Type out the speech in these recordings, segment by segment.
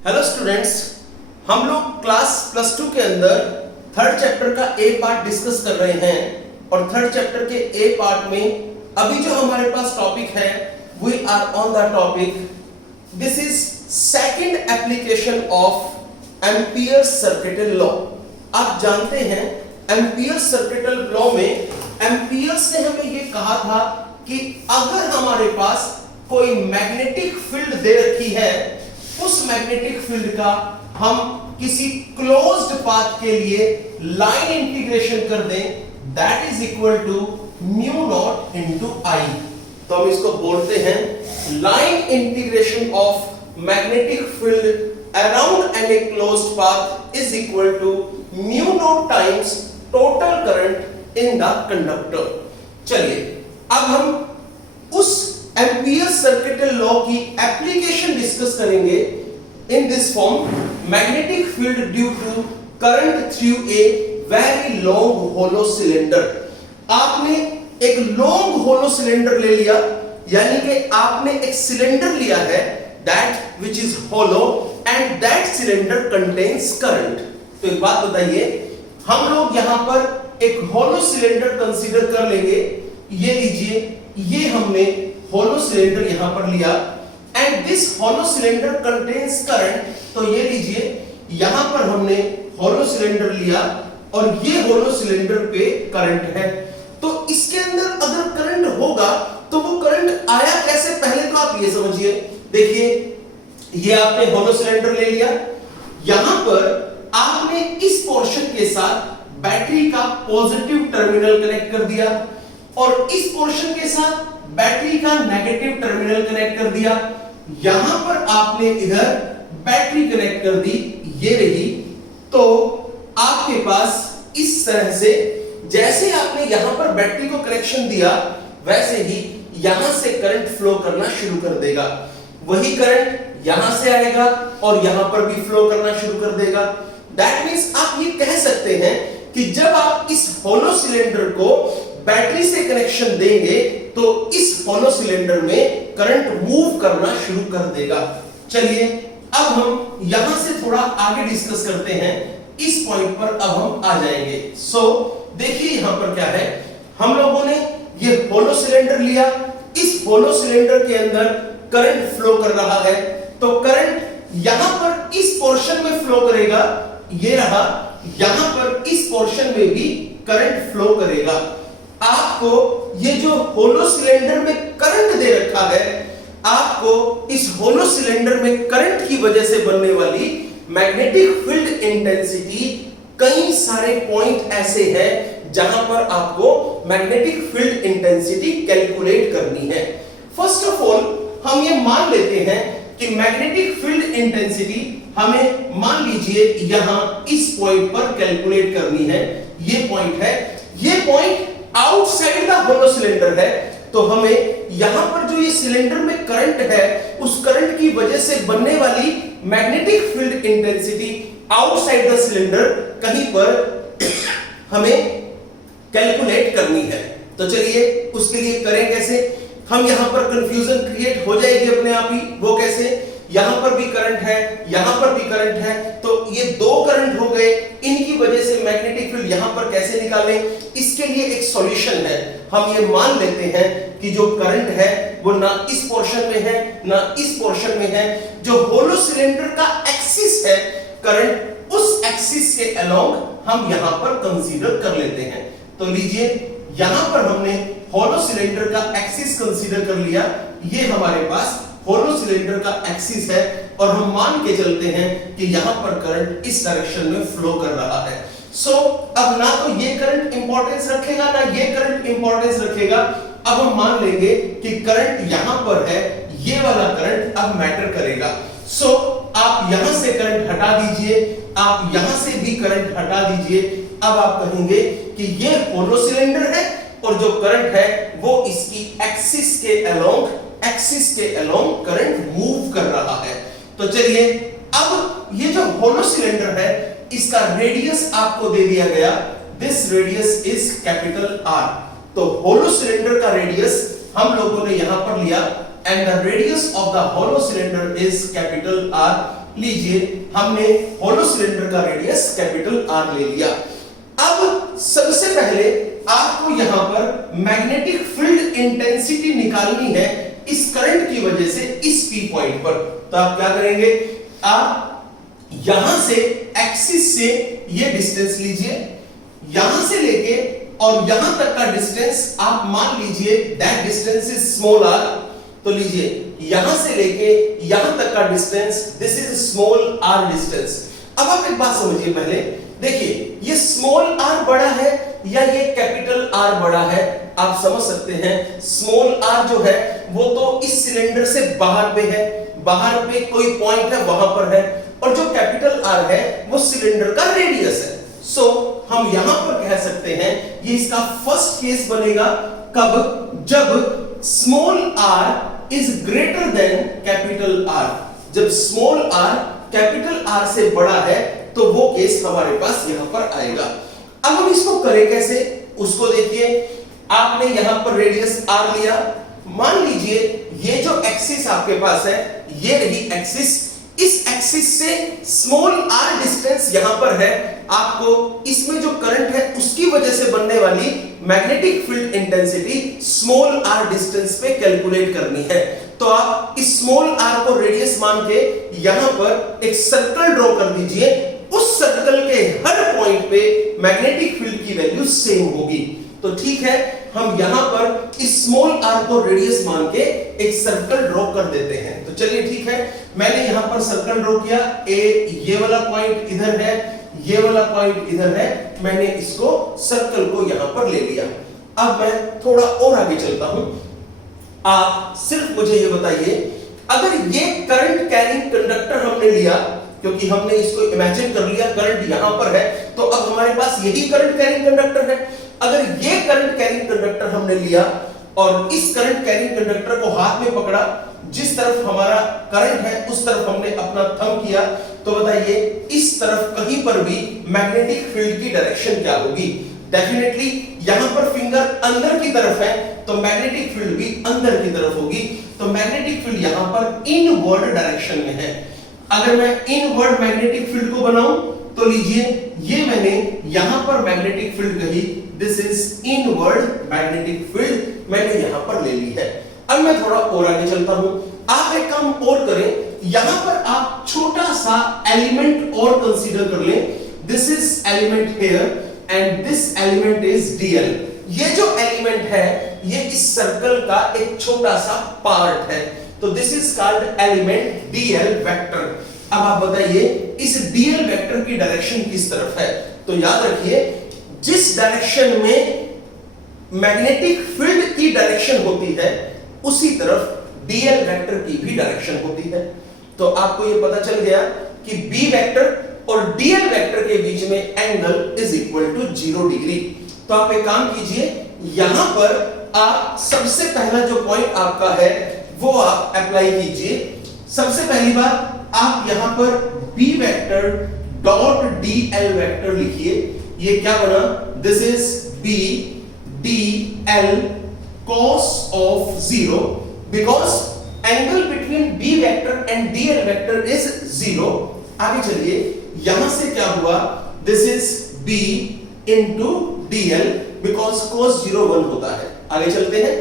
Hello students, हम लोग class plus two के अंदर थर्ड चैप्टर का ए पार्ट डिस्कस कर रहे हैं और थर्ड चैप्टर के ए पार्ट में अभी जो हमारे पास टॉपिक है we are on the topic this is second application of Ampere circuital law. आप जानते हैं एम्पियर सर्किटल लॉ में एम्पियर्स ने हमें ये कहा था कि अगर हमारे पास कोई मैग्नेटिक फील्ड दे रखी है उस मैग्नेटिक फील्ड का हम किसी क्लोज्ड पाथ के लिए लाइन इंटीग्रेशन कर दें that is equal to mu not into I. तो हम इसको बोलते हैं line integration of magnetic field around any closed path is equal to mu naught times total current in the conductor. चलिए अब हम उस एम्पियर सर्किटल लॉ की एप्लीकेशन डिस्कस करेंगे in this form magnetic field due to current through a very long hollow cylinder. आपने एक long hollow cylinder ले लिया, यानी कि आपने एक सिलेंडर लिया है that which is hollow and that cylinder contains current. तो एक बात बताइए, हम लोग यहां पर एक होलो सिलेंडर कंसीडर कर लेंगे। ये लीजिए, ये हमने होलो सिलेंडर यहां पर लिया and this hollow cylinder contains current. तो ये लीजिए, यहां पर हमने होलो सिलेंडर लिया और ये होलो सिलेंडर पे करंट है। तो इसके अंदर अगर करंट होगा तो वो करंट आया कैसे, पहले तो आप ये समझिए। देखिए, ये आपने होलो सिलेंडर ले लिया, यहां पर आपने इस पोर्शन के साथ बैटरी का पॉजिटिव टर्मिनल कनेक्ट कर दिया और इस पोर्शन के साथ बैटरी का नेगेटिव टर्मिनल कनेक्ट कर दिया। यहां पर आपने इधर बैटरी कनेक्ट कर दी, ये रही। तो आपके पास इस तरह से जैसे आपने यहां पर बैटरी को कनेक्शन दिया वैसे ही यहां से करंट फ्लो करना शुरू कर देगा। वही करंट यहां से आएगा और यहां पर भी फ्लो करना शुरू कर देगा। दैट मींस आप ये कह सकते हैं कि जब आप इस होलो सिलेंडर को बैटरी से कनेक्शन देंगे तो इस होलो सिलेंडर में करंट मूव करना शुरू कर देगा। चलिए अब हम यहां से थोड़ा आगे डिस्कस करते हैं, इस पॉइंट पर अब हम आ जाएंगे। देखिए यहां पर क्या है, हम लोगों ने ये होलो सिलेंडर लिया, इस होलो सिलेंडर के अंदर करंट फ्लो कर रहा है। तो करंट यहां पर इस पोर्शन में फ्लो करेगा, ये रहा, यहां पर इस पोर्शन में भी करंट फ्लो करेगा। आपको ये जो होलो सिलेंडर में करंट दे रखा है, आपको इस होलो सिलेंडर में करंट की वजह से बनने वाली मैग्नेटिक फील्ड इंटेंसिटी, कई सारे पॉइंट ऐसे हैं जहां पर आपको मैग्नेटिक फील्ड इंटेंसिटी कैलकुलेट करनी है। फर्स्ट ऑफ ऑल हम ये मान लेते हैं कि मैग्नेटिक फील्ड इंटेंसिटी हमें मान लीजिए यहां इस पॉइंट पर कैलकुलेट करनी है। ये पॉइंट है, ये point outside the hollow cylinder है। तो हमें यहां पर जो ये सिलेंडर में करंट है उस करंट की वजह से बनने वाली magnetic field intensity outside the cylinder कहीं पर हमें कैलकुलेट करनी है। तो चलिए उसके लिए करें कैसे। हम यहां पर कंफ्यूजन क्रिएट हो जाएगी अपने आप ही। वो कैसे, यहां पर भी करंट है, यहां पर भी करंट है, तो ये दो करंट हो गए, इनकी वजह से मैग्नेटिक फील्ड यहां पर कैसे निकालें। इसके लिए एक सॉल्यूशन है। हम ये मान लेते हैं कि जो करंट है वो ना इस पोर्शन में है ना इस पोर्शन में है। जो होलो सिलेंडर का एक्सिस है, करंट उस एक्सिस के अलोंग हम यहां पर कंसीडर कर लेते हैं। तो लीजिए, यहां पर हमने होलो सिलेंडर का एक्सिस कंसीडर कर लिया, ये हमारे पास होलो सिलेंडर का एक्सिस है और हम मान के चलते हैं कि यहां पर करंट इस डायरेक्शन में फ्लो कर रहा है। अब ना तो ये करंट इंपॉर्टेंस रखेगा ना ये करंट इंपॉर्टेंस रखेगा। अब हम मान लेंगे कि करंट यहां पर है, ये वाला करंट अब मैटर करेगा। आप यहां से करंट हटा दीजिए, आप यहां से भी करंट हटा दीजिए। अब आप कहेंगे कि ये होलो सिलेंडर है और जो करंट है वो इसकी एक्सिस के अलोंग करंट मूव कर रहा है। तो चलिए, अब ये जो होलो सिलेंडर है इसका रेडियस आपको दे दिया गया, this radius is capital R. तो होलो सिलेंडर का रेडियस हम लोगों ने यहां पर लिया and the radius of the hollow cylinder is capital R. लीजिए हमने होलो सिलेंडर का रेडियस कैपिटल आर ले लिया। अब सबसे पहले आपको यहां पर मैग्नेटिक फील्ड इंटेंसिटी निकालनी है इस करंट की वजह से इस पी पॉइंट पर। तो आप क्या करेंगे, आप यहां से एक्सिस से ये डिस्टेंस लीजिए, यहां से लेके और यहां तक का डिस्टेंस आप मान लीजिए that distance is small r. तो लीजिए यहां से लेके यहां तक का distance this is small r distance. अब आप एक बात समझिए, पहले देखिए ये स्मॉल आर बड़ा है या ये कैपिटल आर बड़ा है। आप समझ सकते हैं स्मॉल आर जो है वो तो इस सिलेंडर से बाहर पे है, बाहर पे कोई पॉइंट है वहां पर है, और जो कैपिटल आर है वो सिलेंडर का रेडियस है। सो हम यहां पर कह सकते हैं ये इसका फर्स्ट केस बनेगा कब, जब small r is greater than capital R. जब स्मॉल आर कैपिटल आर से बड़ा है तो वो केस हमारे पास यहां पर आएगा। अब हम इसको करें कैसे, उसको देखिए। आपने यहां पर रेडियस आर लिया, मान लीजिए ये जो एक्सिस आपके पास है ये रही एक्सिस, इस एक्सिस से स्मॉल आर डिस्टेंस यहां पर है। आपको इसमें जो करंट है उसकी वजह से बनने वाली magnetic field intensity small r distance पे कैलकुलेट करनी है। तो आप इस स्मॉल आर को रेडियस मान के यहां पर एक सर्कल ड्रॉ कर दीजिए। उस सर्कल के हर पॉइंट पे मैग्नेटिक फील्ड की वैल्यू सेम होगी। तो ठीक है, हम यहां पर इस स्मॉल आर को रेडियस मान के एक सर्कल ड्रॉ कर देते हैं। तो चलिए ठीक है, मैंने यहां पर सर्कल ड्रॉ किया। ये वाला पॉइंट इधर है, ये वाला पॉइंट इधर है, मैंने इसको सर्कल को यहां पर ले लिया। अब मैं थोड़ा और आगे चलता हूं। आप सिर्फ मुझे ये बताइए, अगर ये करंट कैरिंग कंडक्टर हमने लिया, क्योंकि हमने इसको इमेजिन कर लिया करंट यहां पर है, तो अब हमारे पास यही करंट कैरिंग कंडक्टर है। अगर ये करंट कैरिंग कंडक्टर हमने लिया और इस करंट कैरिंग कंडक्टर को हाथ में पकड़ा, जिस तरफ हमारा करंट है उस तरफ हमने अपना थंब किया, तो बताइए इस तरफ कहीं पर भी मैग्नेटिक फील्ड की डायरेक्शन क्या होगी। डेफिनेटली यहां पर फिंगर अंदर की तरफ है तो मैग्नेटिक फील्ड भी अंदर की तरफ होगी। तो मैग्नेटिक फील्ड यहां पर इनवर्ड डायरेक्शन में है। अगर मैं इनवर्ड मैग्नेटिक फील्ड को बनाऊं तो लीजिए ये मैंने यहां पर मैग्नेटिक फील्ड कही, this is inward magnetic field मैंने यहां पर ले ली है। अब मैं थोड़ा और आगे चलता हूं। आप एक काम और करें, यहां पर आप छोटा सा एलिमेंट और कंसीडर कर लें। This is element here and this element is DL. ये जो एलिमेंट है ये इस सर्कल का एक छोटा सा पार्ट है, तो this is called element DL vector. अब आप बताइए इस डीएल वेक्टर की डायरेक्शन किस तरफ है। तो याद रखिए जिस डायरेक्शन में मैग्नेटिक फील्ड की डायरेक्शन होती है उसी तरफ डीएल वेक्टर की भी डायरेक्शन होती है। तो आपको यह पता चल गया कि बी वेक्टर और डीएल वेक्टर के बीच में angle is equal to 0 degree. तो आप एक काम कीजिए, यहां पर आप सबसे पहला जो पॉइंट आपका है वो आप अप्लाई कीजिए। सबसे पहली बात आप यहां पर B vector dot dl vector लिखिए। ये क्या बना, this is B d l cos of 0 because angle between b vector and dl vector is 0। आगे चलिए, यहां से क्या हुआ, this is b into dl because cos 0 1 होता है। आगे चलते हैं,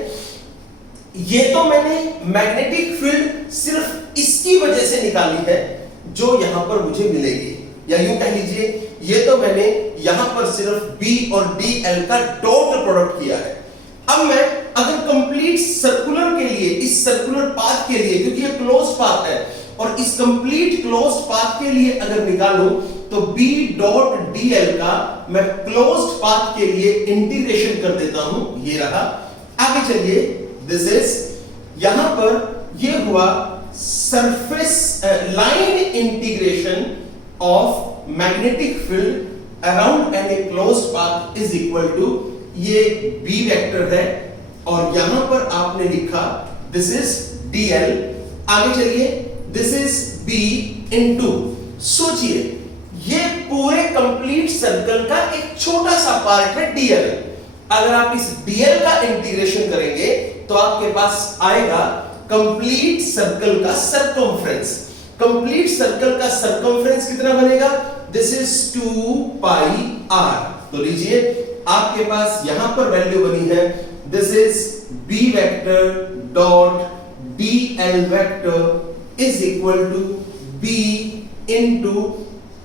ये तो मैंने मैग्नेटिक फील्ड सिर्फ इसकी वजह से निकाली है जो यहां पर मुझे मिलेगी, या यूं कह लीजिए ये तो मैंने यहां पर सिर्फ b और dl का डॉट प्रोडक्ट किया है। अब मैं अगर कंप्लीट सर्कुलर के लिए, इस सर्कुलर पाथ के लिए, क्योंकि ये क्लोज्ड पाथ है, और इस कंप्लीट क्लोज्ड पाथ के लिए अगर निकालूं तो b डॉट dl का मैं क्लोज्ड पाथ के लिए इंटीग्रेशन कर देता हूं, ये रहा। आगे चलिए, दिस इज यहां पर ये हुआ surface line integration of magnetic field around any closed path is equal to, ये b वेक्टर है और यहां पर आपने लिखा दिस इज dl। आगे चलिए, दिस इज b इनटू, सोचिए ये पूरे कंप्लीट सर्कल का एक छोटा सा पार्ट है dl। अगर आप इस dl का इंटीग्रेशन करेंगे तो आपके पास आएगा कंप्लीट सर्कल का सरकमफ्रेंस। कंप्लीट सर्कल का सर्कमफ्रेंस कितना बनेगा? This is 2 pi r. तो लीजिए आपके पास यहां पर वैल्यू बनी है, this is B vector dot d l vector is equal to B into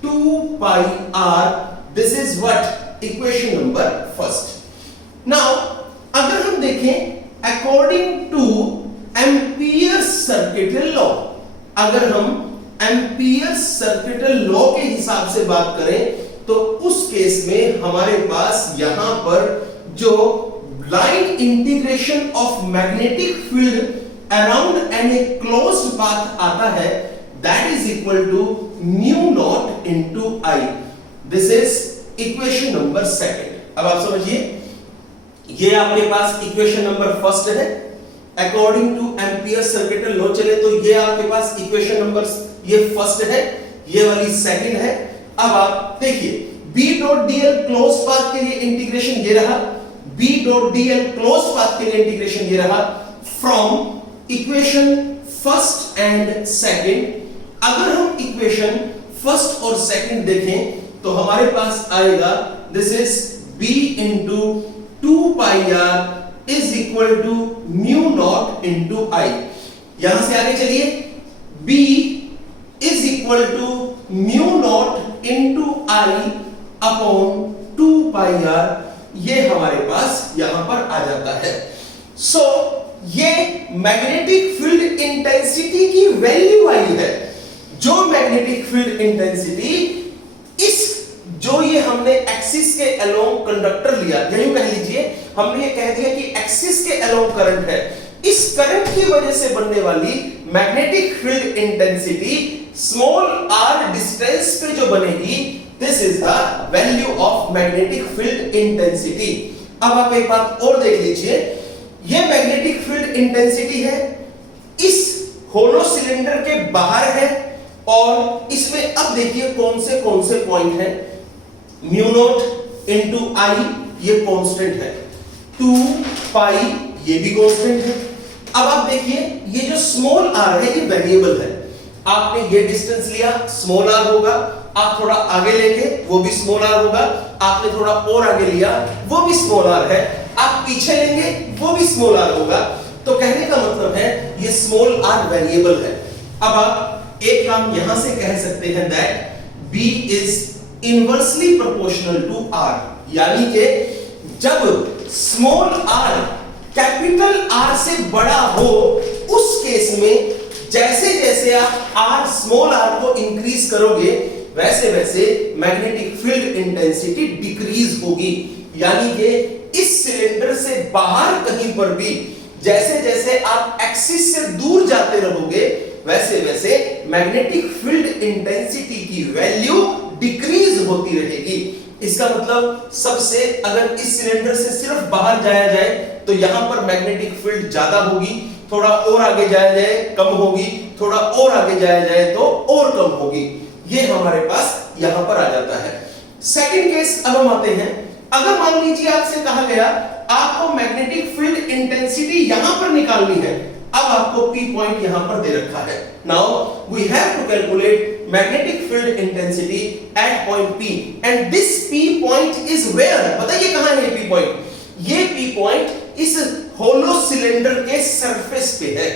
2 pi r. This is what? Equation number first. Now अगर हम देखें according to Ampere's circuital law, अगर हम एम्पियर्स सर्किटल लॉ के हिसाब से बात करें तो उस केस में हमारे पास यहां पर जो line integration of magnetic field around any closed path आता है, that is equal to mu not into I. This is equation number second. अब आप समझिए, ये आपके पास इक्वेशन नंबर फर्स्ट है। According to Ampere circuital law चले तो ये आपके पास इक्वेशन नंबर ये फर्स्ट है, ये वाली सेकंड है। अब आप देखिए B dot dl close path के लिए इंटीग्रेशन ये रहा, B dot dl close path के लिए इंटीग्रेशन ये रहा from equation first and second. अगर हम इक्वेशन फर्स्ट और सेकंड देखें तो हमारे पास आएगा this is B into 2 pi R is equal to mu not into I. यहां से आगे चलिए, B is equal to mu not into I upon 2 pi R, ये हमारे पास यहां पर आ जाता है। सो ये मैग्नेटिक फील्ड इंटेंसिटी की वैल्यू आई है। जो मैग्नेटिक फील्ड इंटेंसिटी इस जो ये हमने एक्सिस के अलोंग कंडक्टर लिया, यही कह लीजिए हमने ये कह दिया कि एक्सिस के अलोंग करंट है, इस करंट की वजह से बनने वाली magnetic field intensity small r distance पे जो बनेगी, this is the value of magnetic field intensity. अब आप एक बात और देख लीजिए, ये मैग्नेटिक फील्ड इंटेंसिटी है, इस होलो सिलेंडर के बाहर है और इसमें अब देखिए कौन से पॉइंट है। म्यू नॉट इंटू आई ये कांस्टेंट है, 2 पाई ये भी कांस्टेंट है। अब आप देखिए ये जो स्मॉल r है ये वेरिएबल है। आपने ये डिस्टेंस लिया, स्मॉल r होगा, आप थोड़ा आगे लेंगे वो भी स्मॉल r होगा, आपने थोड़ा और आगे लिया वो भी स्मॉल r है, आप पीछे लेंगे वो भी स्मॉल r होगा। तो कहने का मतलब है ये स्मॉल r वेरिएबल है। अब आप एक काम यहां से कह सकते हैं that B is inversely proportional to R, यानी कि जब स्मॉल r कैपिटल R से बड़ा हो उस केस में जैसे जैसे आप R स्मॉल r को इंक्रीज करोगे वैसे वैसे मैग्नेटिक फील्ड इंटेंसिटी डिक्रीज होगी। यानी कि इस सिलेंडर से बाहर कहीं पर भी जैसे जैसे आप एक्सिस से दूर जाते रहोगे वैसे वैसे मैग्नेटिक फील्ड इंटेंसिटी की वैल्यू डिक्रीज होती रहेगी। इसका मतलब सबसे अगर इस सिलेंडर से सिर्फ बाहर जाया जाए तो यहां पर मैग्नेटिक फील्ड ज्यादा होगी, थोड़ा और आगे जाया जाए कम होगी, थोड़ा और आगे जाया जाए तो और कम होगी। ये हमारे पास यहां पर आ जाता है। सेकंड केस अब हम आते हैं, अगर मान लीजिए आपसे कहा गया आपको मैग्नेटिक फील्ड इंटेंसिटी यहां पर निकालनी है, अब आपको P पॉइंट यहां पर दे रखा है। Now we have to calculate magnetic field intensity at point P and this P point is where, बताइए कहां है P पॉइंट? ये P पॉइंट इस होलो सिलेंडर के सरफेस पे है।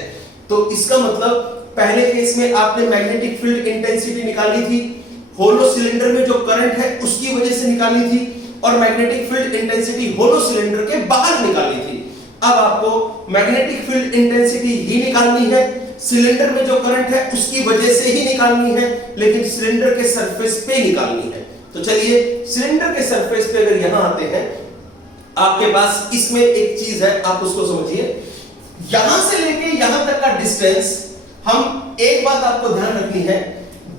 तो इसका मतलब पहले केस में आपने मैग्नेटिक फील्ड इंटेंसिटी निकाली थी, होलो सिलेंडर में जो करंट है उसकी वजह से निकाली थी, और magnetic field intensity hollow cylinder के बाहर निकाली थी। अब आपको मैग्नेटिक फील्ड इंटेंसिटी ही निकालनी है, सिलेंडर में जो करंट है उसकी वजह से ही निकालनी है, लेकिन सिलेंडर के सरफेस पे निकालनी है। तो चलिए सिलेंडर के सरफेस पे अगर यहां आते हैं, आपके पास इसमें एक चीज है, आप उसको समझिए। यहां से लेके यहां तक का डिस्टेंस, हम एक बात आपको ध्यान रखनी है,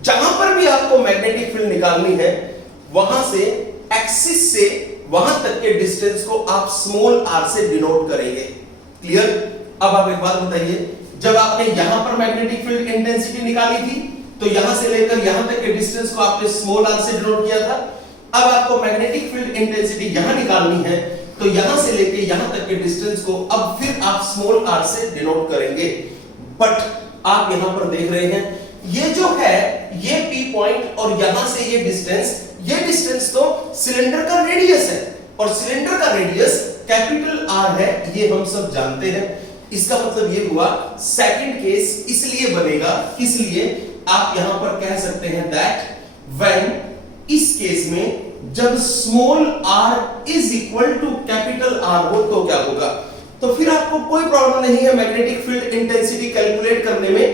जहां पर भी आपको मैग्नेटिक फील्ड निकालनी है वहां से एक्सिस से वहां तक के डिस्टेंस को आप स्मॉल r से डिनोट करेंगे। क्लियर? अब आप एक बात बताइए, जब आपने यहां पर मैग्नेटिक फील्ड इंटेंसिटी निकाली थी तो यहां से लेकर यहां तक के डिस्टेंस को आपने स्मॉल r से डिनोट किया था। अब आपको मैग्नेटिक फील्ड इंटेंसिटी यहां निकालनी है तो यहां से लेकर यहां तक के डिस्टेंस को अब फिर आप स्मॉल r से डिनोट करेंगे। बट आप यहां पर देख रहे हैं ये जो है ये P पॉइंट और यहां से ये डिस्टेंस तो सिलेंडर का रेडियस है, और सिलेंडर का रेडियस कैपिटल R है, ये हम सब जानते हैं। इसका मतलब ये हुआ सेकंड केस इसलिए बनेगा, इसलिए आप यहां पर कह सकते हैं दैट व्हेन, इस केस में जब small r is equal to capital R हो तो क्या होगा। तो फिर आपको कोई प्रॉब्लम नहीं है मैग्नेटिक फील्ड इंटेंसिटी कैलकुलेट करने में।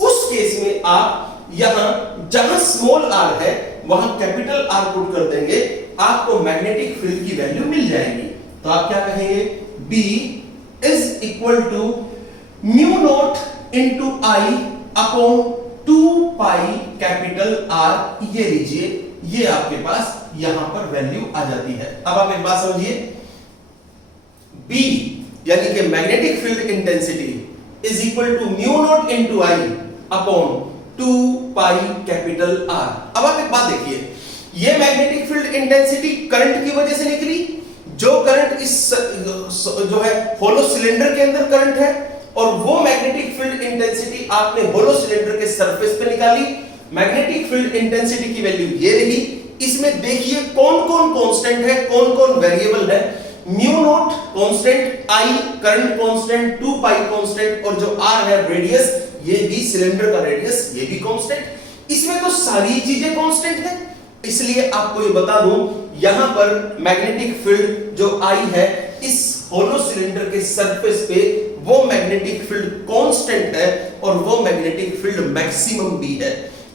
उस केस में आप यहां जहां स्मॉल r है वहां कैपिटल R पुट कर देंगे, आपको मैग्नेटिक फील्ड की वैल्यू मिल जाएगी। तो आप क्या कहेंगे, B is equal to mu not into I upon 2 pi capital R। ये लीजिए, ये आपके पास यहां पर वैल्यू आ जाती है। अब आप एक बात समझिए, B यानी कि magnetic field intensity is equal to mu not into I upon 2 pi capital R। अब आप एक बात देखिए, ये मैग्नेटिक फील्ड इंटेंसिटी करंट की वजह से निकली, जो करंट इस जो है होलो सिलेंडर के अंदर करंट है, और वो मैग्नेटिक फील्ड इंटेंसिटी आपने होलो सिलेंडर के सरफेस पे निकाली। मैग्नेटिक फील्ड इंटेंसिटी की वैल्यू ये रही। इसमें देखिए कौन कौन कांस्टेंट है, कौन कौन वेरिएबल है। Mu naught constant, I current constant, 2 pi constant, और जो R है रेडियस, ये भी सिलेंडर का रेडियस, ये भी कांस्टेंट। इसमें तो सारी चीजें कांस्टेंट है, इसलिए आपको ये बता दूं यहां पर मैग्नेटिक फील्ड जो I है इस होलो सिलेंडर के सरफेस पे, वो मैग्नेटिक फील्ड कांस्टेंट है और वो मैग्नेटिक फील्ड मैक्सिमम भी है।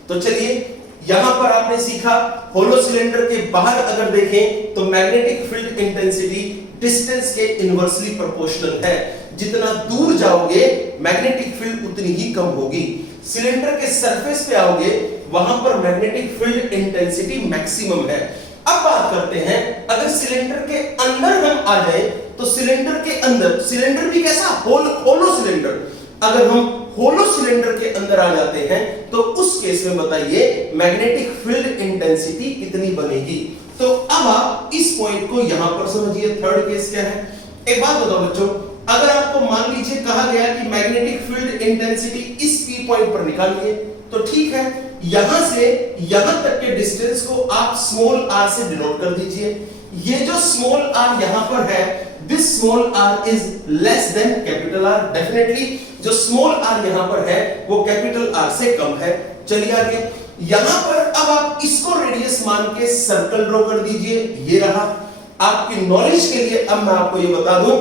तो चलिए यहां पर आपने सीखा होलो सिलेंडर के बाहर अगर देखें तो मैग्नेटिक फील्ड इंटेंसिटी डिस्टेंस के इनवर्सली प्रोपोर्शनल है। जितना दूर जाओगे मैग्नेटिक फील्ड उतनी ही कम होगी। सिलेंडर के सरफेस पे आओगे वहां पर मैग्नेटिक फील्ड इंटेंसिटी मैक्सिमम है। अब बात करते हैं अगर सिलेंडर के अंदर हम आ जाए तो सिलेंडर के अंदर, सिलेंडर भी कैसा, होलो सिलेंडर, अगर हम होलो सिलेंडर के अंदर आ जाते हैं तो उस केस में बताइए मैग्नेटिक फील्ड इंटेंसिटी कितनी बनेगी। तो अब आप इस पॉइंट को यहां पर समझिए, थर्ड केस क्या है। एक बात बताओ बच्चों, अगर आपको मान लीजिए कहा गया कि मैग्नेटिक फील्ड इंटेंसिटी इस P पॉइंट पर निकालिए, तो ठीक है, यहां से यहां तक के डिस्टेंस को आप स्मॉल r से डिनोट कर दीजिए। ये जो स्मॉल r यहां पर है, this small r is less than capital R। Definitely जो स्मॉल r यहां पर है वो कैपिटल R से कम है। चलिए आगे, यहां पर अब आप इसको रेडियस मान के सर्कल ड्रॉ कर दीजिए। ये रहा आपकी नॉलेज के लिए। अब मैं आपको ये बता दूं,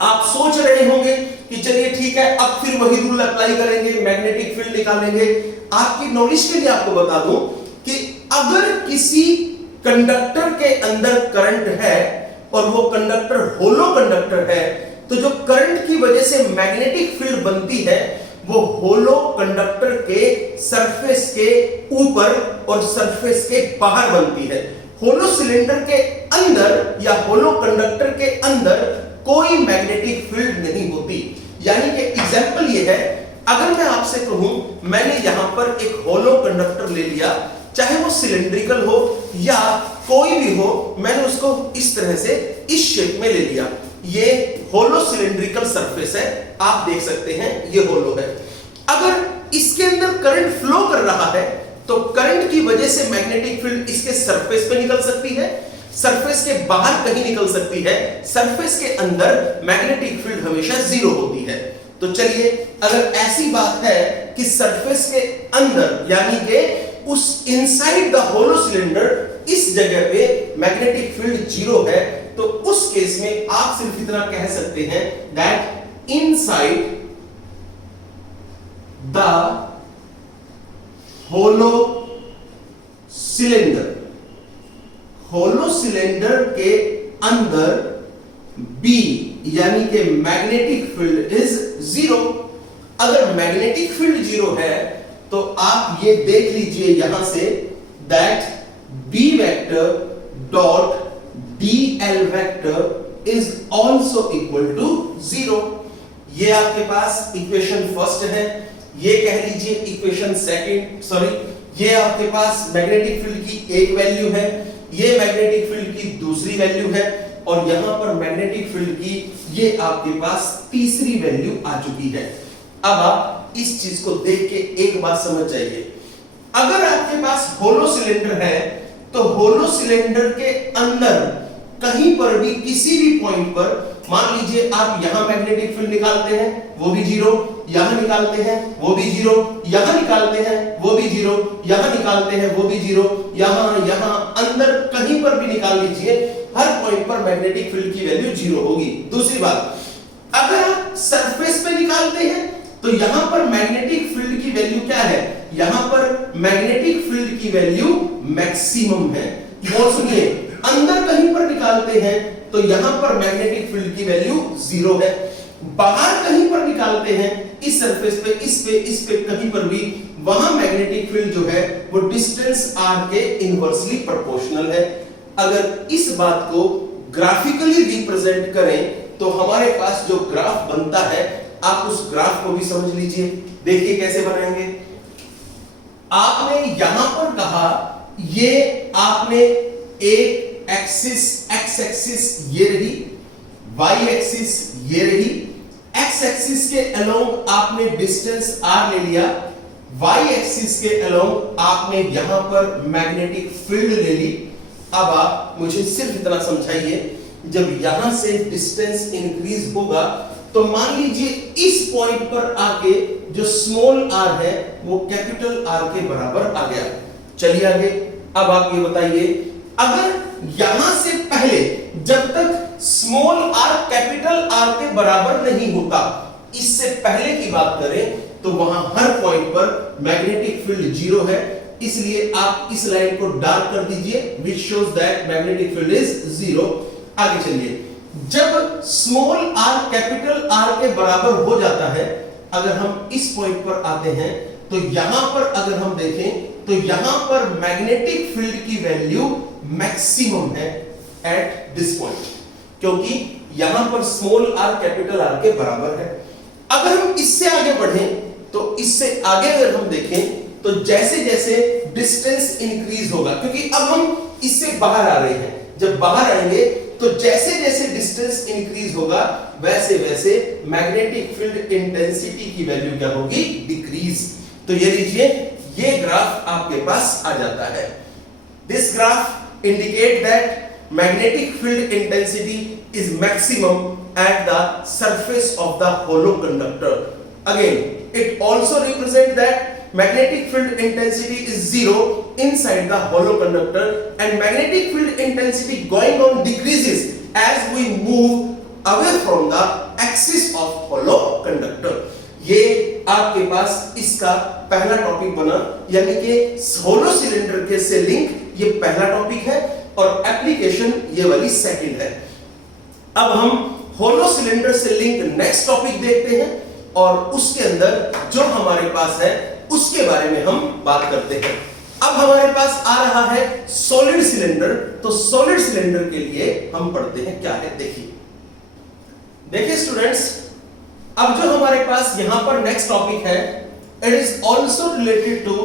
आप सोच रहे होंगे कि चलिए ठीक है अब फिर वही रूल अप्लाई करेंगे, मैग्नेटिक फील्ड निकालेंगे। आपकी नॉलेज के लिए आपको बता दूं कि अगर किसी कंडक्टर के अंदर करंट है और वो कंडक्टर होलो कंडक्टर है, तो जो करंट की वजह से मैग्नेटिक फील्ड बनती है वो होलो कंडक्टर के सरफेस के ऊपर और सरफेस के बाहर बनती है। होलो सिलेंडर के अंदर या होलो कंडक्टर के अंदर कोई मैग्नेटिक फील्ड नहीं होती। यानी कि एग्जांपल ये है, अगर मैं आपसे कहूं मैंने यहां पर एक होलो कंडक्टर ले लिया, चाहे वो सिलेंड्रिकल हो या कोई भी हो, मैंने उसको इस तरह से इस शेप में ले लिया। ये होलो सिलेंड्रिकल सरफेस है, आप देख सकते हैं ये होलो है। अगर इसके अंदर करंट फ्लो कर रहा है तो करंट की वजह से मैग्नेटिक फील्ड इसके सरफेस पे निकल सकती है, सरफेस के बाहर कहीं निकल सकती है, सरफेस के अंदर मैग्नेटिक फील्ड हमेशा जीरो होती है। तो चलिए अगर ऐसी बात है कि सरफेस के अंदर यानी कि उस इनसाइड द होलो सिलेंडर इस जगह पे मैग्नेटिक फील्ड जीरो है, तो उस केस में आप सिर्फ इतना कह सकते हैं that inside the hollow cylinder, hollow cylinder के अंदर B यानी कि मैग्नेटिक फील्ड इज जीरो। अगर मैग्नेटिक फील्ड जीरो है तो आप ये देख लीजिए यहां से that B vector dot dl vector is also equal to zero. ये आपके पास इक्वेशन फर्स्ट है, ये कह लीजिए इक्वेशन सेकंड, सॉरी ये आपके पास मैग्नेटिक फील्ड की एक वैल्यू है, ये मैग्नेटिक फील्ड की दूसरी वैल्यू है, और यहां पर मैग्नेटिक फील्ड की ये आपके पास तीसरी वैल्यू आ चुकी है। अब आप इस चीज को देख के एक बात समझ जाइए, अगर आपके पास होलो सिलेंडर है तो होलो सिलेंडर के अंदर कहीं पर भी किसी भी पॉइंट पर, मान लीजिए आप यहां मैग्नेटिक फील्ड निकालते हैं वो भी जीरो, यहां निकालते हैं वो भी जीरो, यहां निकालते हैं वो भी जीरो, यहां निकालते हैं वो भी जीरो, यहां अंदर कहीं पर भी निकाल लीजिए, हर पॉइंट पर मैग्नेटिक फील्ड की वैल्यू जीरो होगी। दूसरी बात, अगर आप सरफेस पे निकालते हैं तो यहां पर मैग्नेटिक फील्ड की वैल्यू क्या है, यहां पर मैग्नेटिक फील्ड की वैल्यू मैक्सिमम है। और सुनिए, अंदर कहीं पर निकालते हैं तो यहां पर मैग्नेटिक फील्ड की वैल्यू जीरो है, बाहर कहीं पर निकालते हैं इस सरफेस पे, इस पे कहीं पर भी, वहां मैग्नेटिक फील्ड जो है वो डिस्टेंस r के इनवर्सली प्रोपोर्शनल है। अगर इस बात को ग्राफिकली रिप्रेजेंट करें तो हमारे पास जो ग्राफ बनता है, आप उस ग्राफ को भी समझ लीजिए। देखिए कैसे बनाएंगे। आपने यहां पर कहा, ये आपने एक एक्सिस, एक्स एक्सिस ये रही, वाई एक्सिस ये रही, एक्स एक्सिस के अलोंग आपने डिस्टेंस r ले लिया, वाई एक्सिस के अलोंग आपने यहां पर मैग्नेटिक फील्ड ले ली। अब आप मुझे सिर्फ इतना समझाइए, जब यहां से डिस्टेंस इंक्रीज होगा तो मान लीजिए इस पॉइंट पर आके जो स्मॉल r है वो कैपिटल R के बराबर आ गया। चलिए आगे, अब आप ये बताइए, अगर यहां से पहले जब तक स्मॉल r कैपिटल R के बराबर नहीं होता, इससे पहले की बात करें तो वहां हर पॉइंट पर मैग्नेटिक फील्ड जीरो है, इसलिए आप इस लाइन को डार्क कर दीजिए, which shows that magnetic field is zero। आगे चलिए, जब स्मॉल r कैपिटल R के बराबर हो जाता है, अगर हम इस पॉइंट पर आते हैं तो यहां पर अगर हम देखें तो यहां पर मैग्नेटिक फील्ड की वैल्यू मैक्सिमम है एट दिस पॉइंट, क्योंकि यहां पर स्मॉल r कैपिटल R के बराबर है। अगर हम इससे आगे बढ़ें तो इससे आगे अगर हम देखें तो जैसे जैसे डिस्टेंस इंक्रीज होगा, क्योंकि अब हम इससे बाहर आ रहे हैं, जब बाहर आएंगे तो जैसे जैसे डिस्टेंस इंक्रीज होगा वैसे वैसे मैग्नेटिक फील्ड इंटेंसिटी की वैल्यू क्या होगी, डिक्रीज। तो ये लीजिए, ये ग्राफ आपके पास आ जाता है। This graph indicate that magnetic field intensity is maximum at the surface of the hollow conductor. Again, it also represents that magnetic field intensity is zero inside the hollow conductor, and magnetic field intensity going on decreases as we move away from the axis of hollow conductor. ये आपके पास इसका पहला topic बना, यानी कि होलो cylinder के से link, ये पहला टॉपिक है और एप्लीकेशन ये वाली सेकंड है। अब हम होलो सिलेंडर से लिंक नेक्स्ट टॉपिक देखते हैं और उसके अंदर जो हमारे पास है उसके बारे में हम बात करते हैं। अब हमारे पास आ रहा है सॉलिड सिलेंडर, तो सॉलिड सिलेंडर के लिए हम पढ़ते हैं क्या है। देखिए स्टूडेंट्स, अब जो हमारे पास यहां पर नेक्स्ट टॉपिक है, it is also related to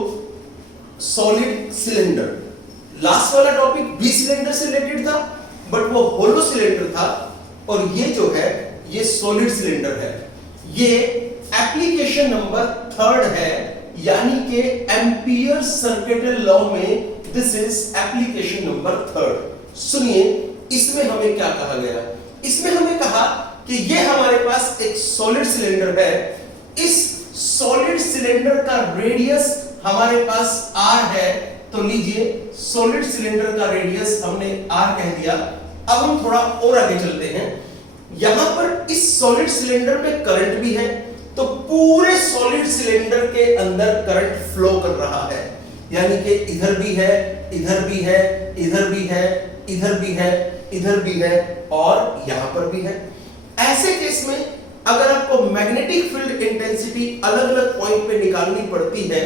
solid cylinder. Last वाला टॉपिक भी सिलेंडर से रिलेटेड था, बट वो होलो सिलेंडर था, और ये जो है ये सॉलिड सिलेंडर है। ये एप्लीकेशन नंबर 3 है, यानी कि एम्पियर सर्किटल लॉ में दिस इज एप्लीकेशन नंबर 3। सुनिए, इसमें हमें क्या कहा गया, इसमें हमें कहा कि ये हमारे पास एक सॉलिड सिलेंडर है, इस सॉलिड सिलेंडर का रेडियस हमारे पास r है, तो लीजिए सॉलिड सिलेंडर का रेडियस हमने r कह दिया। अब हम थोड़ा और आगे चलते हैं, यहां पर इस सॉलिड सिलेंडर में करंट भी है, तो पूरे सॉलिड सिलेंडर के अंदर करंट फ्लो कर रहा है, यानी कि इधर भी है, इधर भी है, इधर भी है, इधर भी है, इधर भी है और यहां पर भी है। ऐसे केस में अगर आपको मैग्नेटिक फील्ड इंटेंसिटी अलग अलग पॉइंट पे निकालनी पड़ती है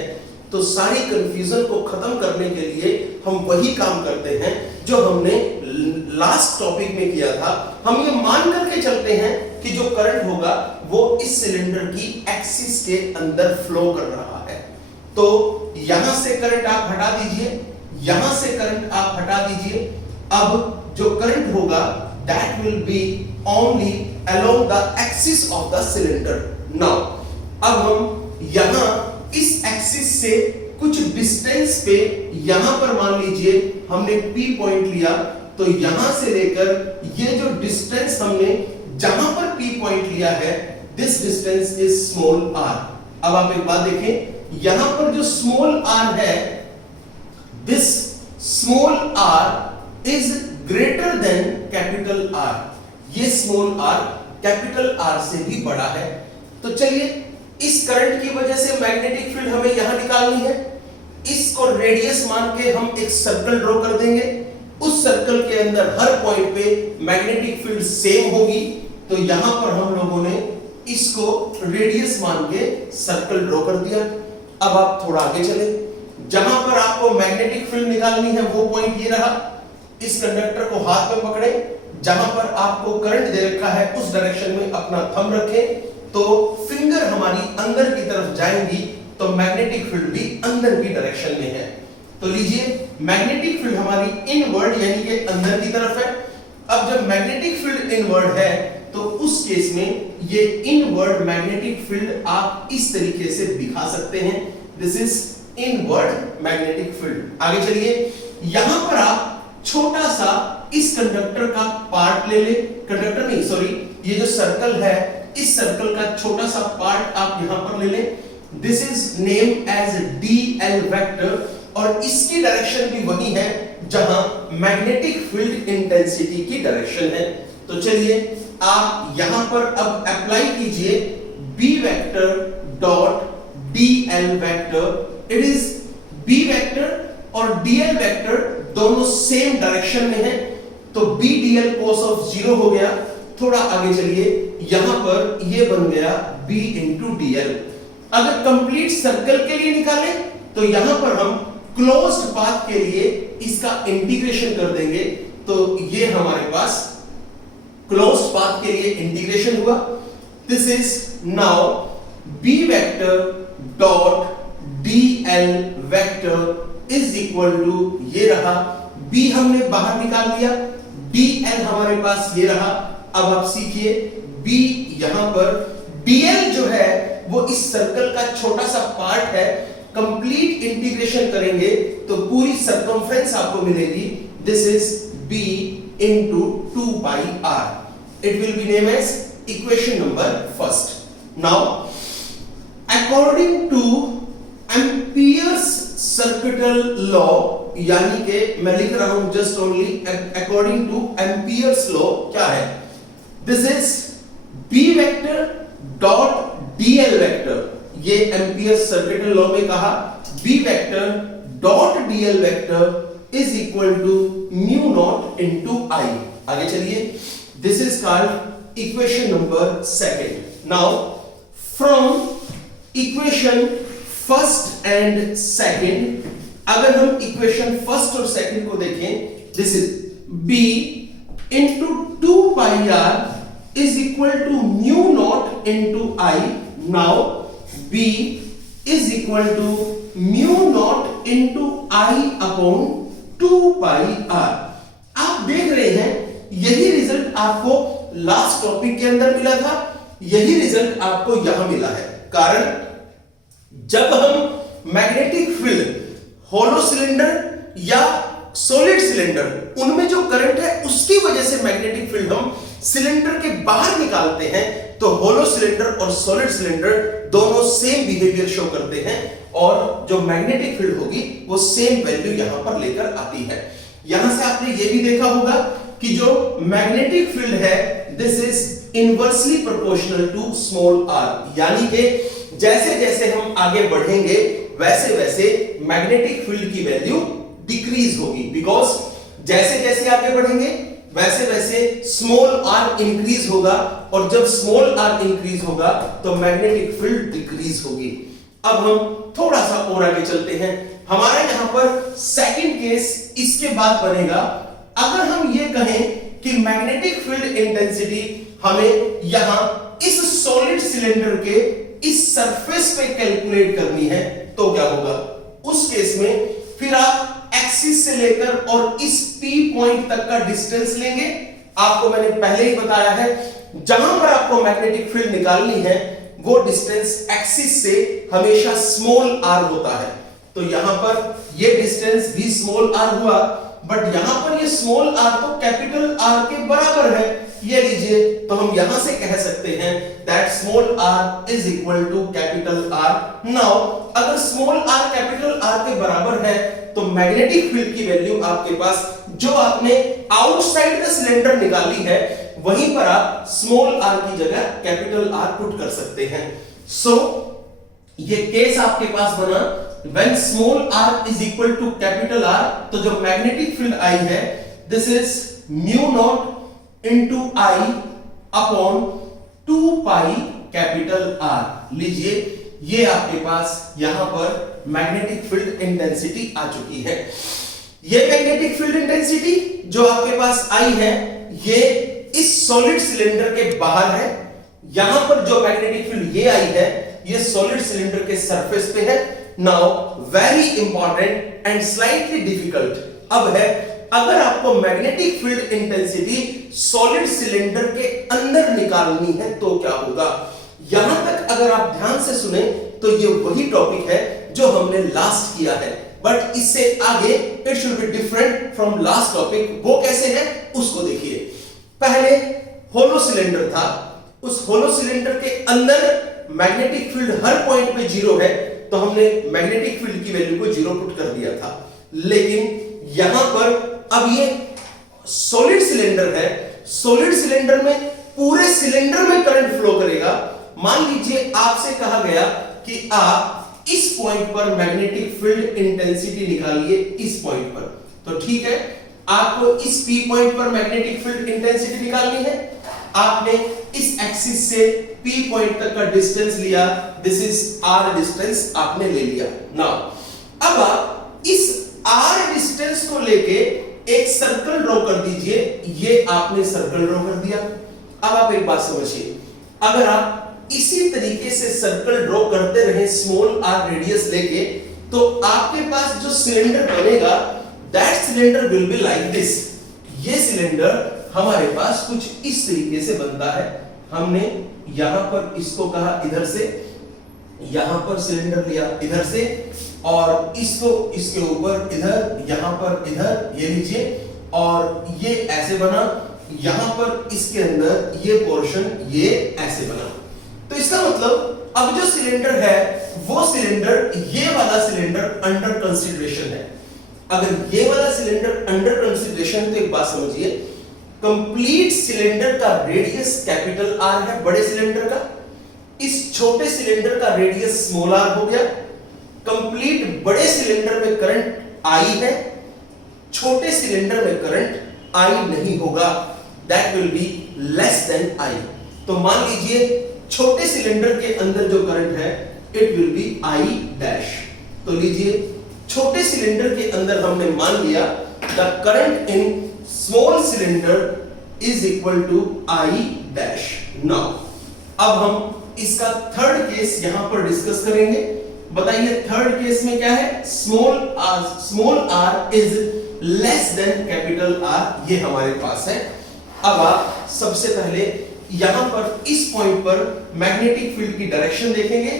तो सारी कंफ्यूजन को खत्म करने के लिए हम वही काम करते हैं जो हमने लास्ट टॉपिक में किया था। हम ये मान करके चलते हैं कि जो करंट होगा वो इस सिलेंडर की एक्सिस के अंदर फ्लो कर रहा है। तो यहां से करंट आप हटा दीजिए, यहां से करंट आप हटा दीजिए। अब जो करंट होगा that will be only along the axis of the cylinder. Now अब हम यहां इस एक्सिस से कुछ डिस्टेंस पे यहां पर मान लीजिए हमने P पॉइंट लिया, तो यहां से लेकर ये जो डिस्टेंस हमने जहां पर P पॉइंट लिया है, this distance is small r। अब आप एक बात देखें, यहां पर जो स्मॉल r है, this small r is greater than capital R। ये स्मॉल r कैपिटल R से भी बड़ा है। तो चलिए, इस करंट की वजह से मैग्नेटिक फील्ड हमें यहां निकालनी है। इसको रेडियस मान के हम एक सर्कल ड्रॉ कर देंगे। उस सर्कल के अंदर हर पॉइंट पे मैग्नेटिक फील्ड सेम होगी। तो यहां पर हम लोगों ने इसको रेडियस मान के सर्कल ड्रॉ कर दिया। अब आप थोड़ा आगे चले, जहां पर आपको मैग्नेटिक फील्ड निकालनी है वो पॉइंट ये रहा। इस कंडक्टर को हाथ में पकड़े, जहां पर आपको करंट दे रखा है उस डायरेक्शन में अपना थंब रखें, तो फिंगर हमारी अंदर की तरफ जाएंगी, तो मैग्नेटिक फील्ड भी अंदर की डायरेक्शन में है। तो लीजिए, मैग्नेटिक फील्ड हमारी इनवर्ड यानी कि अंदर की तरफ है। अब जब मैग्नेटिक फील्ड इनवर्ड है, तो उस केस में ये इनवर्ड मैग्नेटिक फील्ड आप इस तरीके से दिखा सकते हैं, this is inward magnetic field. आगे चलिए, यहां पर आप छोटा सा इस कंडक्टर का पार्ट ले ले, कंडक्टर नहीं सॉरी, ये जो सर्कल है, इस सर्कल का छोटा सा पार्ट आप यहां पर ले लें। This is name as dl vector, और इसकी डायरेक्शन भी वही है जहां मैग्नेटिक फील्ड इंटेंसिटी की डायरेक्शन है। तो चलिए, आप यहां पर अब अप्लाई कीजिए b vector dot dl vector. It is b vector और dl वेक्टर दोनों सेम डायरेक्शन में है, तो b dl cos ऑफ 0 हो गया। थोड़ा आगे चलिए, यहां पर ये बन गया b into dl। अगर कंप्लीट सर्कल के लिए निकालें, तो यहां पर हम क्लोज्ड पाथ के लिए इसका इंटीग्रेशन कर देंगे, तो ये हमारे पास क्लोज्ड पाथ के लिए इंटीग्रेशन हुआ। This is now b vector dot dl vector is equal to ये रहा, b हमने बाहर निकाल लिया, dl हमारे पास ये रहा। अब आप सीखिए, b यहां पर dl जो है वो इस सर्कल का छोटा सा पार्ट है। कंप्लीट इंटीग्रेशन करेंगे तो पूरी सर्कमफ्रेंस आपको मिलेगी, this is b into 2 pi r। It will be name as equation number first. Now according to Ampere's circuital law, यानी कि मैं लिख रहा हूं just only according to Ampere's law, क्या है, this is b vector dot dl vector. ये Ampere's circuital law में कहा b vector dot dl vector is equal to mu not into I। आगे चलिए, this is called equation number second. Now from equation first and second, अगर हम equation first और second को देखें, this is b into 2 pi r is equal to mu naught into I। Now b is equal to mu naught into I upon 2 pi r। आप देख रहे हैं, यही रिजल्ट आपको लास्ट टॉपिक के अंदर मिला था, यही रिजल्ट आपको यहां मिला है। कारण जब हम मैग्नेटिक फील्ड होलो सिलेंडर या सॉलिड सिलेंडर, उनमें जो करंट है उसकी वजह से मैग्नेटिक फील्ड हम सिलेंडर के बाहर निकालते हैं, तो होलो सिलेंडर और सॉलिड सिलेंडर दोनों सेम बिहेवियर शो करते हैं, और जो मैग्नेटिक फील्ड होगी वो सेम वैल्यू यहां पर लेकर आती है। यहां से आपने ये भी देखा होगा कि जो मैग्नेटिक फील्ड है, this is inversely proportional to small r, यानी कि जैसे जैसे हम आगे बढ़ेंगे वैसे वैसे मैग्नेटिक फील्ड की वैल्यू डिक्रीज होगी, बिकॉज जैसे जैसे आगे बढ़ेंगे वैसे वैसे स्मॉल r इंक्रीज होगा, और जब स्मॉल r इंक्रीज होगा तो मैग्नेटिक फील्ड डिक्रीज होगी। अब हम थोड़ा सा और आगे चलते हैं। हमारा यहां पर सेकंड केस इसके बाद बनेगा, अगर हम ये कहें कि मैग्नेटिक फील्ड इंटेंसिटी हमें यहां इस सॉलिड सिलेंडर के इस सरफेस पे कैलकुलेट करनी है, तो क्या होगा? उस केस में फिर आप एक्सिस से लेकर और इस P पॉइंट तक का डिस्टेंस लेंगे। आपको मैंने पहले ही बताया है, जहां पर आपको मैग्नेटिक फील्ड निकालनी है वो डिस्टेंस एक्सिस से हमेशा स्मॉल आर होता है। तो यहां पर ये डिस्टेंस भी स्मॉल आर हुआ, बट यहां पर ये स्मॉल आर तो कैपिटल आर के बराबर है, ये लीजिए। तो हम यहां से कह सकते हैं that small r is equal to capital R. Now अगर स्मॉल आर कैपिटल आर के बराबर है तो मैग्नेटिक फील्ड की वैल्यू आपके पास जो आपने आउटसाइड द सिलेंडर निकाली है वहीं पर आप स्मॉल आर की जगह कैपिटल आर पुट कर सकते हैं। सो ये केस आपके पास बना when small r is equal to capital R, तो जो मैग्नेटिक फील्ड आई है this is mu naught into I upon 2 pi capital R। लीजिए ये आपके पास यहां पर मैग्नेटिक फील्ड इंटेंसिटी आ चुकी है। ये मैग्नेटिक फील्ड इंटेंसिटी जो आपके पास आई है ये इस सॉलिड सिलेंडर के बाहर है। यहां पर जो मैग्नेटिक फील्ड ये आई है ये सॉलिड सिलेंडर के सरफेस पे है। Now very important and slightly difficult अब है, अगर आपको magnetic field intensity solid cylinder के अंदर निकालनी है तो क्या होगा। यहां तक अगर आप ध्यान से सुने तो ये वही टॉपिक है जो हमने लास्ट किया है, बट इससे आगे it should be different from last topic. वो कैसे है उसको देखिए। पहले होलो सिलेंडर था, उस होलो सिलेंडर के अंदर मैग्नेटिक फील्ड हर पॉइंट पे जीरो है, तो हमने मैग्नेटिक फील्ड की वैल्यू को जीरो पुट कर दिया था। लेकिन यहां पर अब ये सॉलिड सिलेंडर है, सॉलिड सिलेंडर में पूरे सिलेंडर में करंट फ्लो करेगा। मान लीजिए आपसे कहा गया कि आप इस पॉइंट पर मैग्नेटिक फील्ड इंटेंसिटी निकालिए, इस पॉइंट पर, तो ठीक है आपको इस P पॉइंट पर मैग्नेटिक फील्ड इंटेंसिटी निकालनी है। आपने इस एक्सिस से P पॉइंट तक का डिस्टेंस लिया, दिस इज R डिस्टेंस आपने ले लिया। नाउ अब आप इस R डिस्टेंस को लेके एक सर्कल ड्रॉ कर दीजिए, ये आपने सर्कल ड्रॉ कर दिया। अब आप एक बात समझिए, अगर आप इसी तरीके से सर्कल ड्रॉ करते रहे स्मॉल r रेडियस लेके, तो आपके पास जो सिलेंडर बनेगा that cylinder will be like this. ये सिलेंडर हमारे पास कुछ इस तरीके से बनता है। हमने यहां पर इसको कहा इधर से, यहां पर सिलेंडर लिया इधर से, और इसको इसके ऊपर इधर, यहां पर इधर, ये लीजिए, और ये ऐसे बना। यहां पर इसके अंदर ये पोर्शन ये ऐसे बना। तो इसका मतलब अब जो सिलेंडर है वो सिलेंडर, ये वाला सिलेंडर अंडर कंसीडरेशन है। अगर ये वाला सिलेंडर अंडर कंसीडरेशन, तो एक बात समझिए, कंप्लीट सिलेंडर का रेडियस कैपिटल आर है, बड़े सिलेंडर का। इस छोटे सिलेंडर का रेडियस स्मॉल आर हो गया। कंप्लीट बड़े सिलेंडर में करंट आई है, छोटे सिलेंडर में करंट आई नहीं होगा, that will be less than I. तो मान लीजिए छोटे सिलेंडर के अंदर जो करंट है it will be I dash. तो लीजिए छोटे सिलेंडर के अंदर हमने मान लिया the current in small cylinder is equal to I dash. Now अब हम इसका थर्ड केस यहां पर डिस्कस करेंगे। बताइए थर्ड केस में क्या है, small r is less than capital R, ये हमारे पास है। अब आप सबसे पहले यहां पर इस पॉइंट पर मैग्नेटिक फील्ड की डायरेक्शन देखेंगे।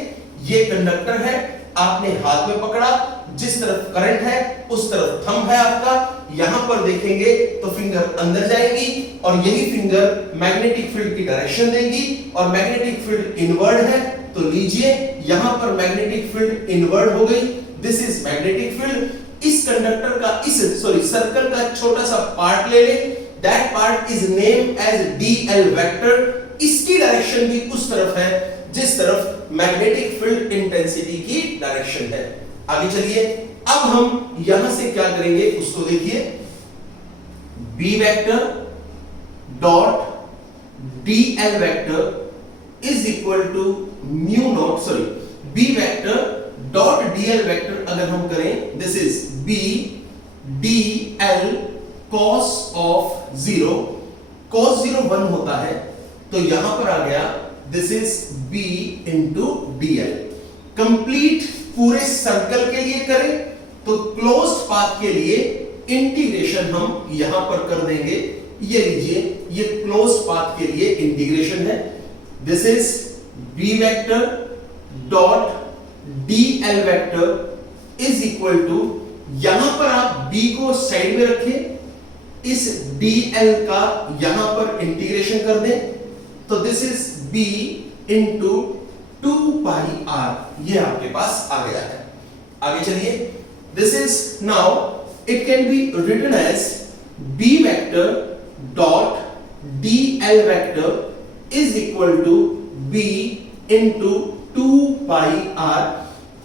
ये कंडक्टर है, आपने हाथ में पकड़ा, जिस तरफ करंट है उस तरफ थंब है आपका। यहां पर देखेंगे तो फिंगर अंदर जाएगी और यही फिंगर मैग्नेटिक फील्ड की डायरेक्शन देगी, और मैग्नेटिक फील्ड इनवर्ड है। तो लीजिए यहां पर मैग्नेटिक फील्ड इनवर्ड हो गई, दिस इज मैग्नेटिक फील्ड। इस कंडक्टर का सर्कल का छोटा सा पार्ट ले ले, that part is name as dl vector. इसकी डायरेक्शन भी उस तरफ है जिस तरफ मैग्नेटिक फील्ड इंटेंसिटी की डायरेक्शन है। आगे चलिए, अब हम यहां से क्या करेंगे उसको देखिए। B vector dot dl vector is equal to mu naught, B vector dot dl vector अगर हम करें, this is B dl cos of 0, cos 0 1 होता है, तो यहां पर आ गया this is B into dl। Complete पूरे सर्कल के लिए करें तो क्लोज्ड पाथ के लिए इंटीग्रेशन हम यहां पर कर देंगे। ये लीजिए, ये क्लोज्ड पाथ के लिए इंटीग्रेशन है, this is B vector dot d l vector is equal to, यहां पर आप b को साइड में रखें, इस dl का यहां पर इंटीग्रेशन कर दें, तो this is b into 2 pi r, ये आपके पास आ गया है। आगे चलिए, this is now it can be written as b vector dot dl vector is equal to b into 2 pi r,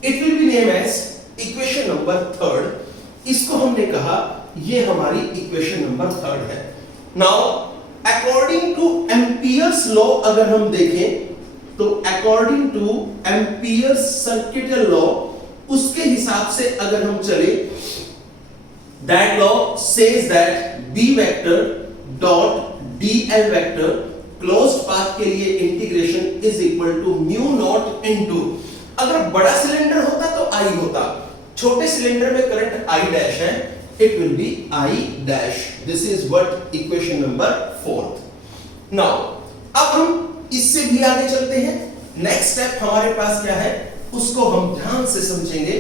it will be name as equation number third. इसको हमने कहा ये हमारी इक्वेशन नंबर थर्ड है। Now according to Ampere's law अगर हम देखें तो according to Ampere's circuital law, उसके हिसाब से अगर हम चले, that law says that B vector dot dl vector closed path के लिए integration is equal to mu not into, अगर बड़ा सिलेंडर होता तो I होता, छोटे सिलेंडर में करंट I डैश है, it will be I dash. This is what equation number 4th. Now, अब हम इससे भी आगे चलते हैं। नेक्स्ट स्टेप हमारे पास क्या है उसको हम ध्यान से समझेंगे।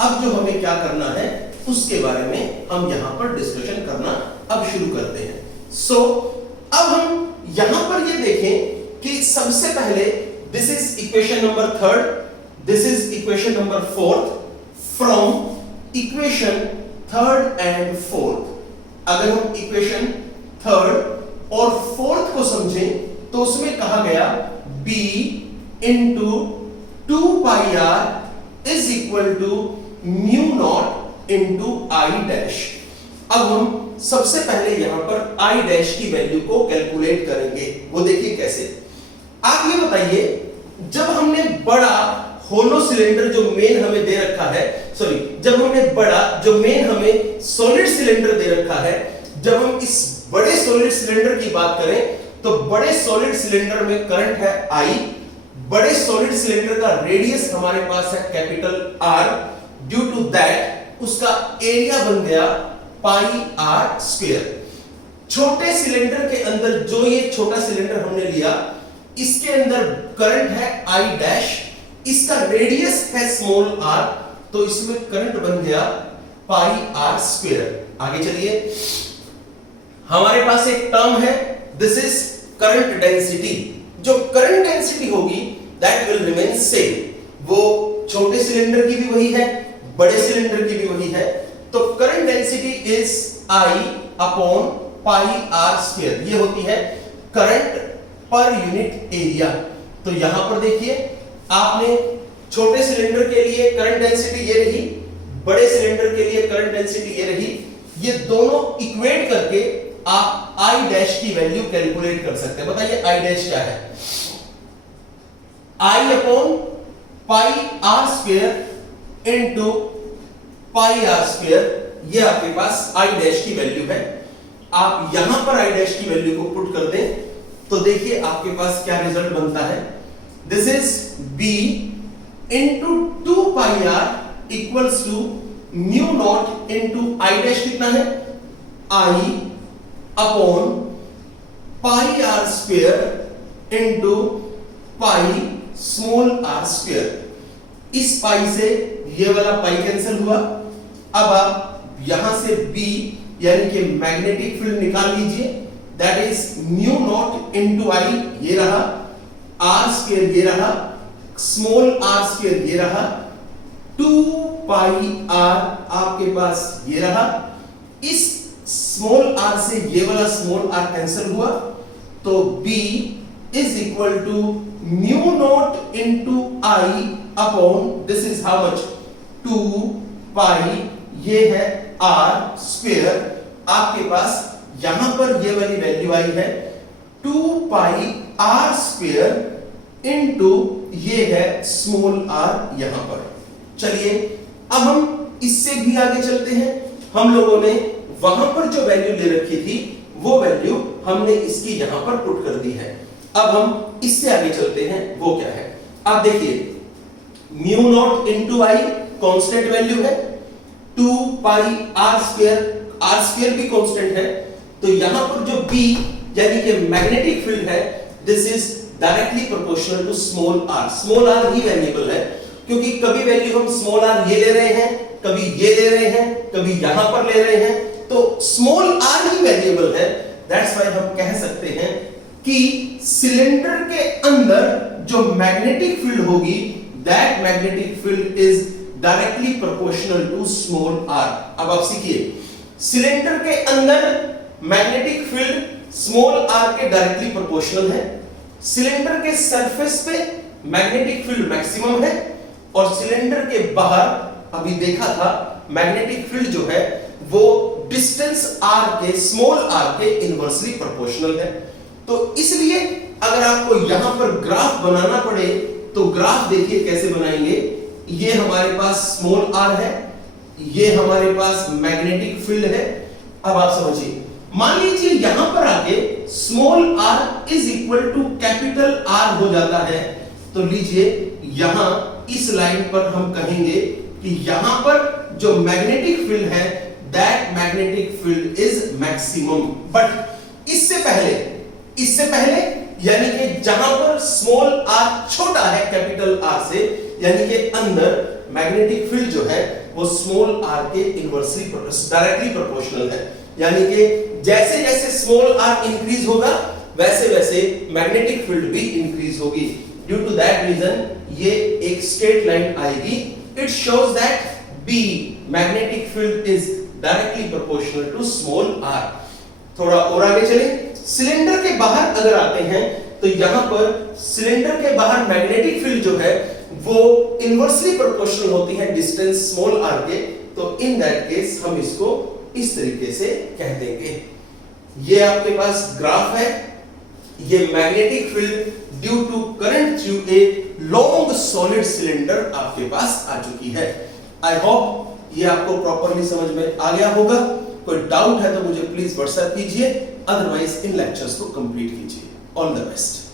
अब जो हमें क्या करना है उसके बारे में हम यहां पर डिस्कशन करना अब शुरू करते हैं। सो अब हम यहां पर ये देखें कि सबसे पहले this is equation number third, this is equation number fourth, from equation third and fourth. अगर हम इक्वेशन थर्ड और फोर्थ को समझें तो उसमें कहा गया b into 2 pi r is equal to mu not into I dash. अब हम सबसे पहले यहां पर I डैश की वैल्यू को कैलकुलेट करेंगे। वो देखिए कैसे। आप ये बताइए, जब हमने बड़ा होलो सिलेंडर जो मेन हमें दे रखा है, सॉरी, जब हमने बड़ा जो मेन हमें सॉलिड सिलेंडर दे रखा है, जब हम इस बड़े सॉलिड सिलेंडर की बात करें तो बड़े सॉलिड सिलेंडर में करंट है I, बड़े सॉलिड सिलेंडर का रेडियस हमारे पास है capital R, due to that उसका एरिया बन गया पाई r स्क्वायर। छोटे सिलेंडर के अंदर जो ये छोटा सिलेंडर हमने लिया, इसके अंदर करंट है I डैश, इसका रेडियस है स्मॉल r, तो इसमें करंट बन गया पाई r स्क्वायर। आगे चलिए, हमारे पास एक टर्म है, दिस इज करंट डेंसिटी। जो करंट डेंसिटी होगी दैट विल रिमेन सेम, वो छोटे सिलेंडर की भी वही है, बड़े सिलेंडर की भी वही है। तो current density is I upon pi r square, ये होती है करंट पर यूनिट एरिया। तो यहां पर देखिए, आपने छोटे सिलेंडर के लिए करंट डेंसिटी ये रही, बड़े सिलेंडर के लिए करंट डेंसिटी ये रही, ये दोनों इक्वेट करके आप I डैश की वैल्यू कैलकुलेट कर सकते हैं। बताइए I डैश क्या है? I upon pi r square into pi r square, ये आपके पास I डैश की वैल्यू है। आप यहां पर I डैश की वैल्यू को पुट कर दें तो देखिए आपके पास क्या रिजल्ट बनता है। This is b into 2 pi r equals to mu not into I dash कितना है? I upon pi r square into pi small r square. इस पाई से ये वाला पाई कैंसिल हुआ। अब आप यहां से b यानी कि मैग्नेटिक फील्ड निकाल लीजिए, that is mu naught into I, ये रहा, r स्क्वायर ये रहा, स्मॉल r स्क्वायर ये रहा, 2 पाई r आपके पास ये रहा। इस स्मॉल r से ये वाला स्मॉल r कैंसिल हुआ, तो b is equal to mu not into I upon this is how much 2 pi, ये है r स्क्वायर। आपके पास यहां पर ये वाली वैल्यू आई है 2 पाई r स्क्वायर इनटू ये है स्मॉल r यहां पर। चलिए अब हम इससे भी आगे चलते हैं। हम लोगों ने वहां पर जो वैल्यू ले रखी थी वो वैल्यू हमने इसकी यहां पर पुट कर दी है। अब हम इससे आगे चलते हैं, वो क्या है? आप देखिए, mu not into I constant value है, 2 पाई r स्क्वायर भी कांस्टेंट है, तो यहां पर जो b यानी कि मैग्नेटिक फील्ड है, this is directly proportional to small r। Small r ही वेरिएबल है, क्योंकि कभी वैल्यू हम स्मॉल r ये ले रहे हैं, कभी ये ले रहे हैं, कभी यहां पर ले रहे हैं, तो स्मॉल r ही वेरिएबल है। दैट्स व्हाई हम कह सकते हैं कि सिलेंडर के अंदर जो मैग्नेटिक फील्ड होगी, that magnetic field is directly proportional to small r। अब आप सीखिए, सिलेंडर के अंदर मैग्नेटिक फील्ड स्मॉल r के डायरेक्टली प्रोपोर्शनल है। सिलेंडर के सरफेस पे मैग्नेटिक फील्ड मैक्सिमम है, और सिलेंडर के बाहर अभी देखा था मैग्नेटिक फील्ड जो है वो डिस्टेंस r के, स्मॉल r के इनवर्सली प्रोपोर्शनल है। तो इसलिए अगर आपको यहां पर ग्राफ बनाना पड़े तो ग्राफ देखिए कैसे बनाएंगे। ये हमारे पास स्मॉल r है, ये हमारे पास मैग्नेटिक फील्ड है। अब आप समझिए, मान लीजिए यहां पर आके small r is equal to capital R हो जाता है, तो लीजिए यहां इस लाइन पर हम कहेंगे कि यहां पर जो मैग्नेटिक फील्ड है, that magnetic field is maximum. But इससे पहले यानी कि जहां पर स्मॉल r छोटा है कैपिटल R से, यानी कि अंदर मैग्नेटिक फील्ड जो है वो स्मॉल r के इनवर्सली डायरेक्टली प्रोपोर्शनल है। यानी कि जैसे जैसे स्मॉल r इंक्रीज होगा वैसे वैसे मैग्नेटिक फील्ड भी इंक्रीज होगी। ड्यू टू दैट रीजन ये एक स्ट्रेट लाइन आएगी। It shows that B magnetic field is directly proportional to small r। थोड़ा और आगे चले, सिलेंडर के बाहर अगर आते हैं तो यहां पर सिलेंडर के बाहर मैग्नेटिक फील्ड जो है वो इनवर्सली प्रोपोर्शनल होती है डिस्टेंस स्मॉल r के। तो इन दैट केस हम इसको इस तरीके से कह देंगे। ये आपके पास ग्राफ है, ये magnetic field due to current through a long solid cylinder आपके पास आ चुकी है। आई होप ये आपको प्रॉपर्ली समझ में आ गया होगा। कोई डाउट है तो मुझे प्लीज व्हाट्सएप कीजिए, अदरवाइज इन लेक्चर्स को कंप्लीट कीजिए। All the best.